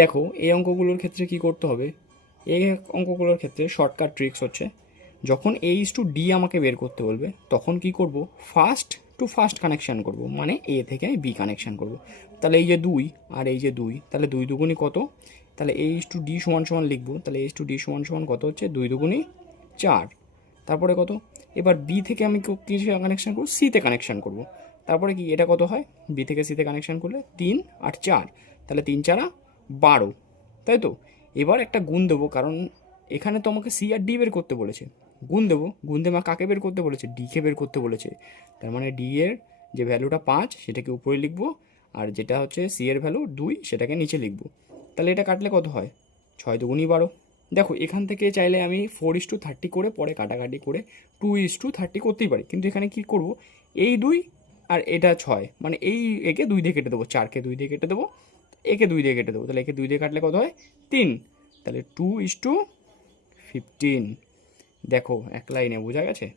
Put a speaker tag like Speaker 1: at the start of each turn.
Speaker 1: দেখো, এই অঙ্কগুলোর ক্ষেত্রে কি করতে হবে? এই অঙ্কগুলোর ক্ষেত্রে শর্টকাট ট্রিক্স হচ্ছে, যখন এ ইস টু ডি আমাকে বের করতে বলবে, তখন কি করব? ফার্স্ট টু ফার্স্ট কানেকশান করব মানে এ থেকে আমি বি কানেকশান করব। তাহলে এই যে দুই আর এই যে দুই, তাহলে দুই দুগুণই কত? তাহলে এ ইস টু ডি সমান সমান লিখব, তাহলে এ ইস টু ডি সমান সমান কত হচ্ছে? দুই দুগুণই চার। তারপরে কত? এবার বি থেকে আমি কিছু কানেকশান করব? সিতে কানেকশান করব। তারপরে কি, এটা কত হয়? বি থেকে সিতে কানেকশান করলে তিন আর চার। তাহলে তিন চারা বারো, তাই তো? এবার একটা গুণ দেবো, কারণ এখানে তো আমাকে সি আর ডি বের করতে বলেছে। গুণ দেবো, গুণ মা কাকে বের করতে বলেছে? ডিকে বের করতে বলেছে। তার মানে ডি এর যে ভ্যালুটা পাঁচ, সেটাকে উপরে লিখব, আর যেটা হচ্ছে সি এর ভ্যালু দুই, সেটাকে নিচে লিখব। তাহলে এটা কাটলে কত হয়? ছয় দুগুণই বারো। দেখো, এখান থেকে চাইলে আমি ফোর ইস টু থার্টি করে, পরে কাটাকাটি করে টু ইস টু থার্টি করতেই পারি। কিন্তু এখানে কি করব? এই দুই আর এটা ছয় মানে এই একে দুই দিয়ে কেটে দেবো, চারকে দুই দিয়ে কেটে দেবো একে দুই দিয়ে কেটে দেবো। তাহলে একে দুই দিয়ে কাটলে কত হয়? তিন। তাহলে টু ইস টু ফিফটিন দেখো, এক লাইনে বোঝা গেছে?